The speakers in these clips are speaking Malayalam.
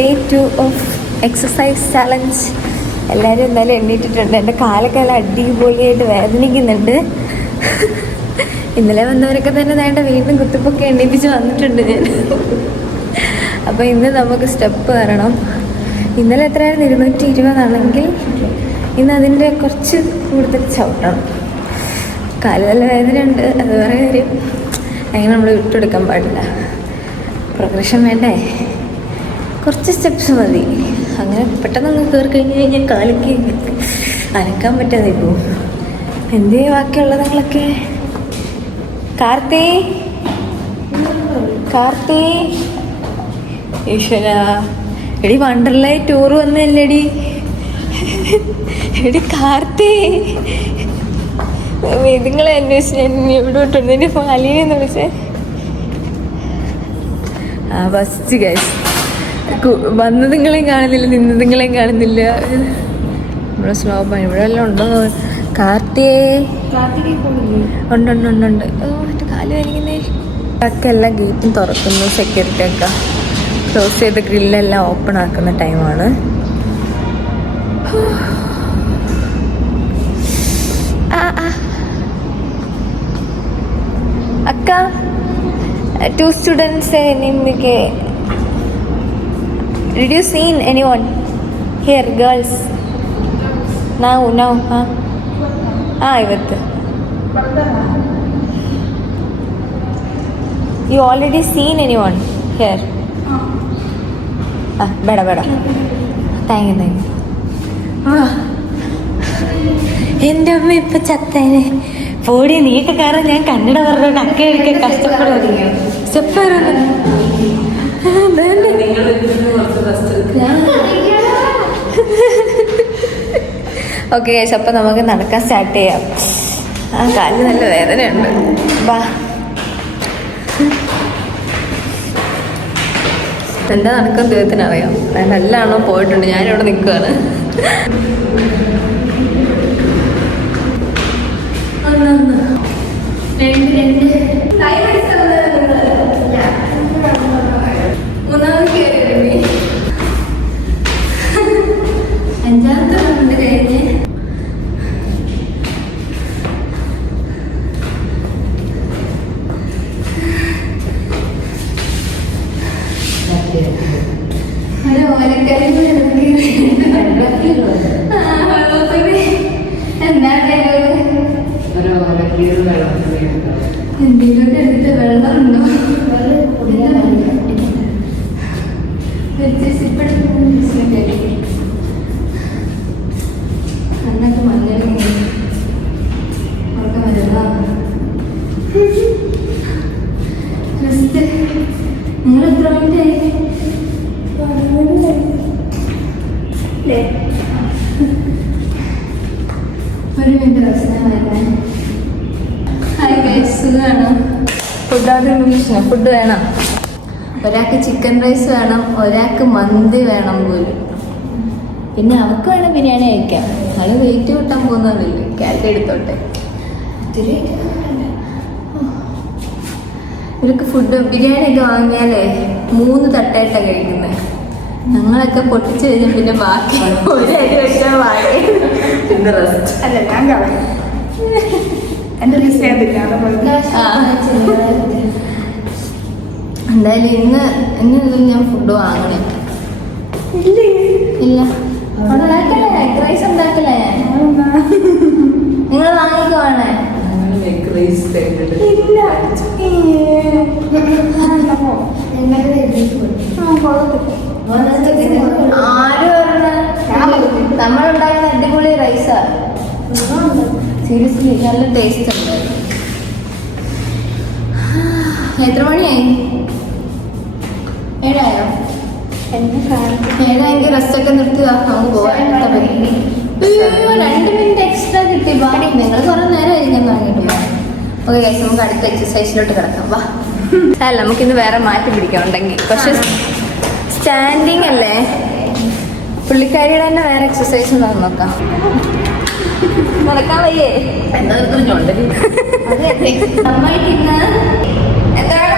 Day 2 of exercise challenge. എല്ലാവരും എന്തായാലും എണ്ണീറ്റിട്ടുണ്ട്. എൻ്റെ കാലൊക്കെ നല്ല അടിപൊളിയായിട്ട് വേദനിക്കുന്നുണ്ട്. ഇന്നലെ വന്നവരൊക്കെ തന്നെ വേണ്ട വീണ്ടും കുത്തിപ്പൊക്കെ എണ്ണീപ്പിച്ച് വന്നിട്ടുണ്ട് ഞാൻ. അപ്പോൾ ഇന്ന് നമുക്ക് സ്റ്റെപ്പ് കയറണം. ഇന്നലെ എത്രയായിരുന്നു? 220 ആണെങ്കിൽ ഇന്ന് അതിൻ്റെ കുറച്ച് കൂടുതൽ ചവിട്ടണം. കാല് നല്ല വേദനയുണ്ട്, അത് വേറെ കാര്യം. അങ്ങനെ നമ്മൾ വിട്ടെടുക്കാൻ പാടില്ല. പ്രോഗ്രഷൻ വേണ്ടേ? കുറച്ച് സ്റ്റെപ്സ് മതി. അങ്ങനെ പെട്ടെന്ന് അങ്ങ് കയറി കഴിഞ്ഞ് കഴിഞ്ഞാൽ കാലിക്ക് അനക്കാൻ പറ്റാതെ പോകും. എന്തേ ബാക്കിയുള്ള നിങ്ങളൊക്കെ? കാർത്തി ഈശ്വര, എടി വണ്ടർലായി ടൂർ വന്നല്ലേടി. എടി കാർത്തി, നിങ്ങളെ അന്വേഷിച്ച് ഞാൻ ഇവിടെ വിട്ടുണ്ട്. എൻ്റെ അലീനെന്ന് വിളിച്ചേ. ഫസ്റ്റ് ഗൈസ് വന്നതുങ്ങളെയും കാണുന്നില്ല, നിന്നതുങ്ങളെയും കാണുന്നില്ല. നമ്മുടെ സ്ലോ പണി ഇവിടെ എല്ലാം ഉണ്ടോ? കാർത്തിയേ ഉണ്ട്. ഓ എൻ്റെ കാല് വലിക്കുന്നേ. ഒക്കെ എല്ലാ ഗേറ്റും തുറക്കുന്നു. സെക്യൂരിറ്റി ഒക്കെ ക്ലോസ് ചെയ്ത് ഗ്രില്ലെല്ലാം ഓപ്പൺ ആക്കുന്ന ടൈമാണ്. അക്ക 2 students നിಮಗೆ. Did you seen anyone here, girls? Now, ಇವತ್ತು. You already seen anyone here? ಬೇಡ താങ്ക് യു. എൻ്റെ അമ്മ ഇപ്പം ചത്തേനെ. പോടി നീട്ടക്കാരൻ. ഞാൻ കന്നഡ പറഞ്ഞ അക്കയൊക്കെ കഷ്ടപ്പെടുന്നു. ഓക്കെ ഗൈസ്, അപ്പം നമുക്ക് നടക്കാൻ സ്റ്റാർട്ട് ചെയ്യാം. കാലിന് നല്ല വേദനയുണ്ട്. വാ. എന്താ നടക്കാൻ ദൈവത്തിനറിയാം. നല്ലതാണോ പോയിട്ടുണ്ട്. ഞാനിവിടെ നിൽക്കുകയാണ്. അഞ്ചാമത്തെ റൗണ്ട് കഴിഞ്ഞ് എന്തെങ്കിലുമൊക്കെ എടുത്ത് വെള്ളമുണ്ടോ? അന്നൊക്കെ മഞ്ഞൾ ഒക്കെ വരുന്നതാണ്. നിങ്ങൾ എത്ര മിനിറ്റായി? ഒരു മിനിറ്റ് പ്രശ്നമായില്ലേ? ഹായ് ഗൈസ്, സുഖമാണ്. ഫുഡ് വേണം. ഒരാൾക്ക് ചിക്കൻ റൈസ് വേണം, ഒരാൾക്ക് മന്തി വേണം പോലും. പിന്നെ അവർക്ക് വേണം ബിരിയാണി കഴിക്കാം. അത് വെയിറ്റ് കൂട്ടാൻ പോകുന്നതല്ലേ, കാറ്റ് എടുത്തോട്ടെ. ഇവർക്ക് ഫുഡ് ബിരിയാണി ഒക്കെ വാങ്ങിയാലേ 3 തട്ടായിട്ടാണ് കഴിക്കുന്നത്. ഞങ്ങളൊക്കെ പൊട്ടിച്ച് കഴിഞ്ഞാൽ പിന്നെ ബാക്കി ഒരു അരി വെച്ചാൽ വാങ്ങി പിന്നെ റെസ്റ്റ്. അല്ല, ഞാൻ കളയും. എൻ്റെ ലിസ്റ്റ് എന്തായാലും ഇന്ന് ഞാൻ ഫുഡ് വാങ്ങണേ. ഇല്ല, എഗ് റൈസ് ഉണ്ടാക്കല്ലേ? നിങ്ങൾ വാങ്ങിക്കോ വേണേ? ഇല്ല, നമ്മളുണ്ടാക്കുന്ന അടിപൊളി റൈസാ. സീരിയസ്ലി നല്ല ടേസ്റ്റ് ഉണ്ട്. എത്ര മണിയായി? 7 7 റെസ്റ്റൊക്കെ നിർത്തി അങ്ങ് പോവാൻ. 2 മിനിറ്റ് എക്സ്ട്രാ കിട്ടി. ബാക്കി നിങ്ങൾ കുറെ നേരം ഞാൻ വാങ്ങിയിട്ട് പോകാം. ഓക്കെ ഗൈസ്, നമുക്ക് അടുത്ത എക്സസൈസിലോട്ട് കിടക്കാം. വാ. അല്ല, നമുക്കിന്ന് വേറെ മാറ്റി പിടിക്കാനുണ്ടെങ്കിൽ. പക്ഷെ സ്റ്റാൻഡിങ് അല്ലേ, പുള്ളിക്കാരിയുടെ തന്നെ വേറെ എക്സസൈസ് നോക്കാം. നടക്കാൻ വയ്യേ? നമ്മൾക്കിന്ന് എന്താണ്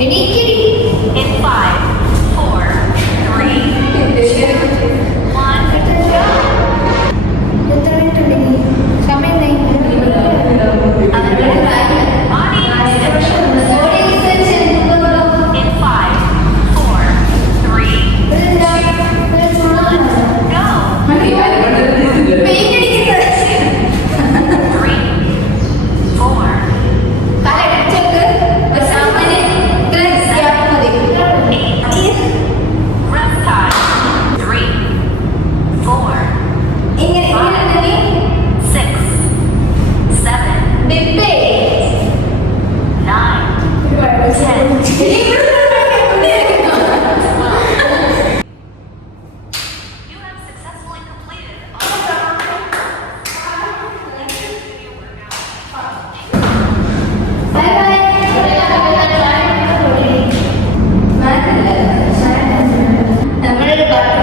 In 5, 4, 3, 2, 1, go.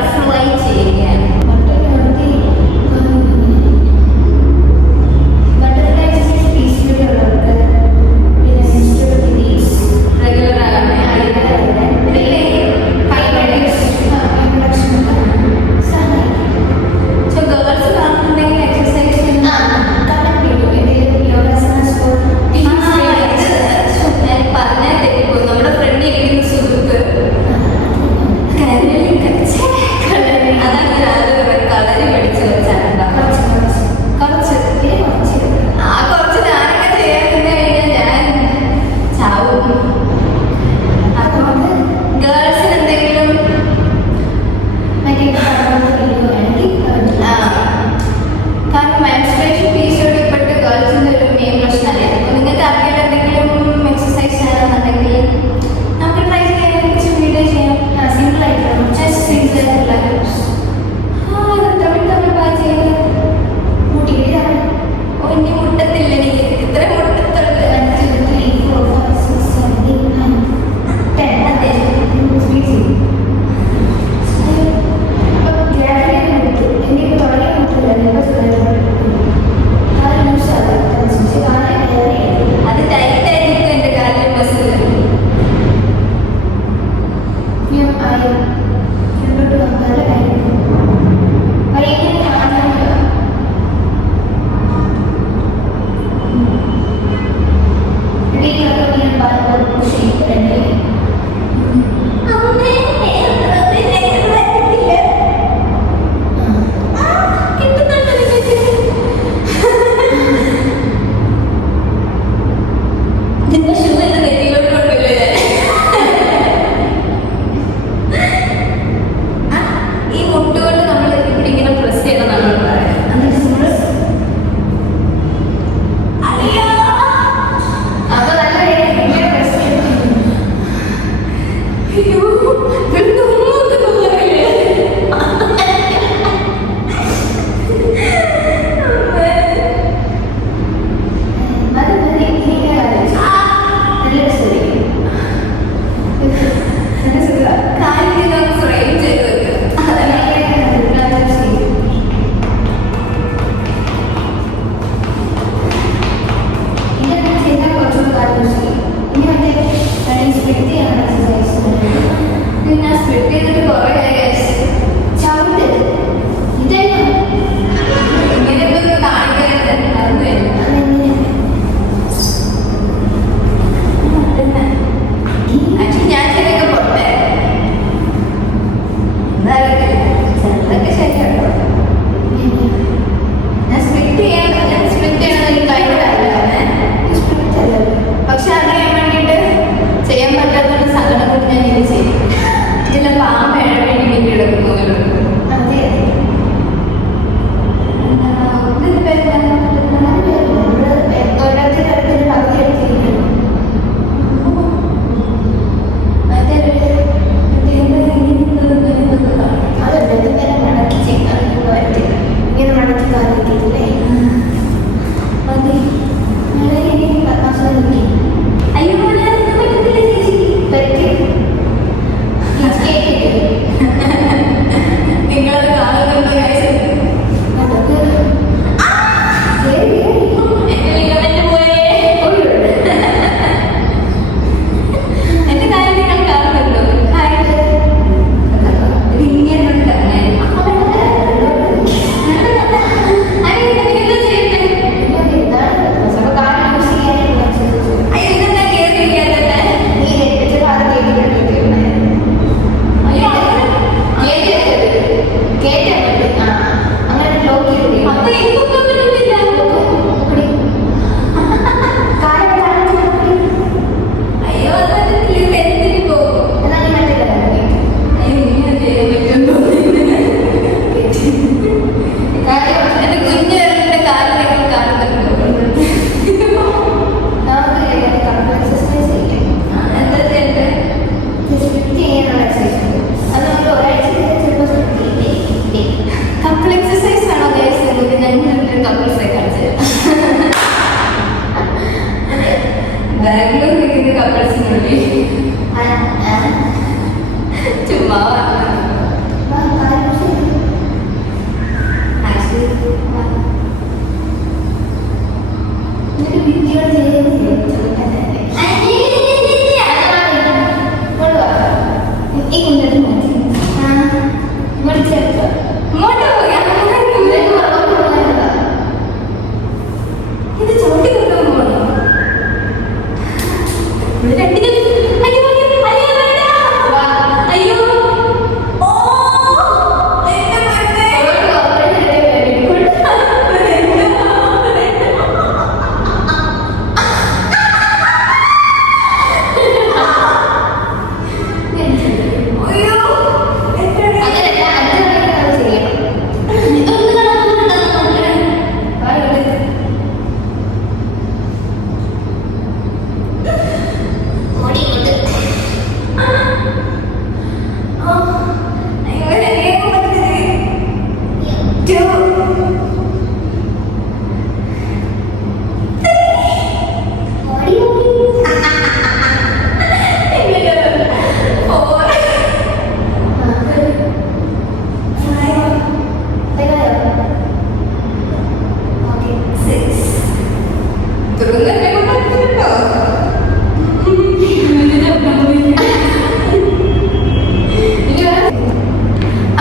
ചുമ്മാ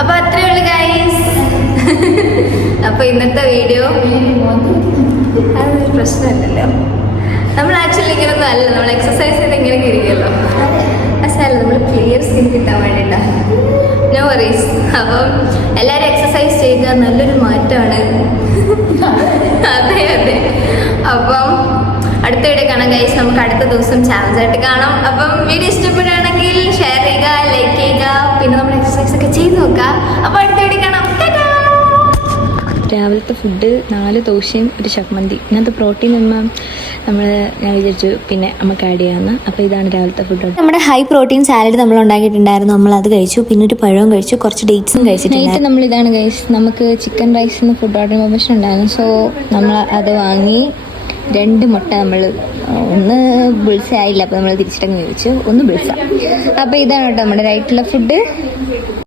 അപ്പൊ അത്രേ ഉള്ളു ഗൈസ്. അപ്പൊ ഇന്നത്തെ വീഡിയോ അതൊരു പ്രശ്നമല്ലല്ലോ. നമ്മൾ ആക്ച്വലി ഇങ്ങനൊന്നും അല്ല, നമ്മൾ എക്സസൈസ് ചെയ്ത് ഇങ്ങനെയൊക്കെ ഇരിക്കുമല്ലോ. പക്ഷേ നമ്മൾ ക്ലിയർ സ്കിൻ കിട്ടാൻ വേണ്ടിയിട്ടാ. No worries. അപ്പം എല്ലാവരും എക്സസൈസ് ചെയ്യുക, നല്ലൊരു മാറ്റമാണ്. അതെ അതെ. അപ്പം അടുത്ത വീഡിയോ കാണാം ഗൈസ്. നമുക്ക് അടുത്ത ദിവസം ചാലഞ്ച് ആയിട്ട് കാണാം. അപ്പം വീഡിയോ ഇഷ്ടപ്പെടുകയാണെങ്കിൽ ഷെയർ ചെയ്യുക, ലൈക്ക് ചെയ്യുക, പിന്നെ നമ്മൾ എക്സസൈസ് ഒക്കെ ചെയ്ത് നോക്കുക. അപ്പോൾ അടുത്ത വീഡിയോ കാണാം. രാവിലത്തെ ഫുഡ് 4 ദോശയും ഒരു ചമ്മന്തി. ഇന്നത്തെ പ്രോട്ടീൻ ഞാൻ വിചാരിച്ചു പിന്നെ നമുക്ക് ആഡ് ചെയ്യാമെന്ന്. അപ്പോൾ ഇതാണ് രാവിലത്തെ ഫുഡ്. നമ്മുടെ ഹൈ പ്രോട്ടീൻ സാലഡ് നമ്മൾ ഉണ്ടാക്കിയിട്ടുണ്ടായിരുന്നു. നമ്മൾ അത് കഴിച്ചു, പിന്നെ ഒരു പഴവും കഴിച്ചു, കുറച്ച് ഡേറ്റ്സും കഴിച്ചിട്ടുണ്ട്. നൈറ്റ് നമ്മൾ ഇതാണ് ഗൈസ്, നമുക്ക് ചിക്കൻ റൈസിന് ഫുഡ് ഓർഡർ പ്രൊമോഷൻ ഉണ്ടായിരുന്നു. സോ നമ്മൾ അത് വാങ്ങി 2 മുട്ട നമ്മൾ ഒന്ന് ബുൾസ ആയില്ല, അപ്പോൾ നമ്മൾ തിരിച്ചിട്ടങ്ങ് കഴിച്ചു. ഒന്ന് ബുൾസ. അപ്പോൾ ഇതാണ് കേട്ടോ നമ്മുടെ നൈറ്റുള്ള ഫുഡ്.